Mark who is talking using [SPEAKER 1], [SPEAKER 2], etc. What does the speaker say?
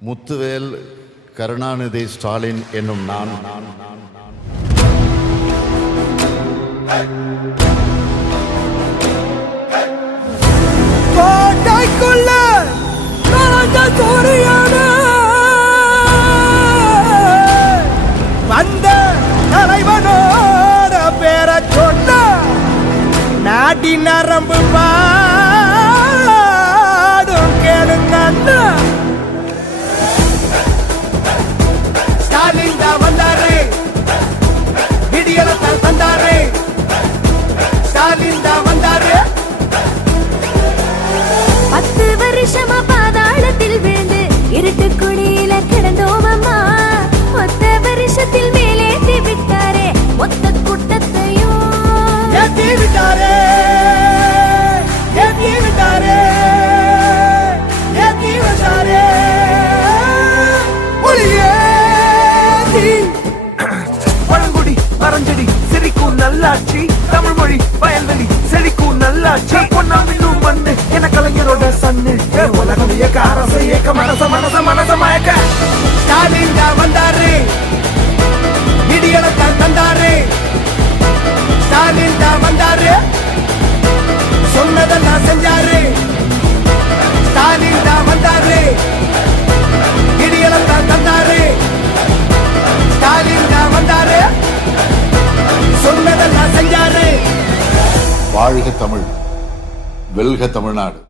[SPEAKER 1] முத்துவேல் கருணாநிதி ஸ்டாலின் என்னும் நான். நான் நான் நான்
[SPEAKER 2] வந்த தலைவனோட பேரை சொன்ன நாடி நரம்பு
[SPEAKER 3] பா வருஷமா பாதாளத்தில் விழுந்து இருட்டு குடியில கிடந்தோம் அம்மா மொத்த வருஷத்தில் மேலேத்தி விட்டாரே மொத்த கூட்டத்தையும்.
[SPEAKER 2] ஏத்தி விட்டாரே ஏத்தி விட்டாரே ஏத்தி விட்டாரே ஒளியேத்தி
[SPEAKER 4] பழங்குடி மரஞ்செடி சிரிக்கும் நல்லாட்சி. தமிழ் மொழி வயல்வெளி செழிக்கும் நல்லாட்சி. பொன்னாம் இன்னும் மண்ணு என கலைஞரோட அரச மனச மனச மனச மயக்க.
[SPEAKER 2] ஸ்டாலின் வந்தாரு. இடியலத்தான் தந்தாரு. ஸ்டாலின் வந்தாரு. சொன்னதெல்லாம் செஞ்சாரு. ஸ்டாலின் வந்தாரு. இடியலத்தான் தந்தாரு. ஸ்டாலின் வந்தாரு. சொன்னதெல்லாம் செஞ்சாரு.
[SPEAKER 1] வாழ்க தமிழ் வெல்க தமிழ்நாடு.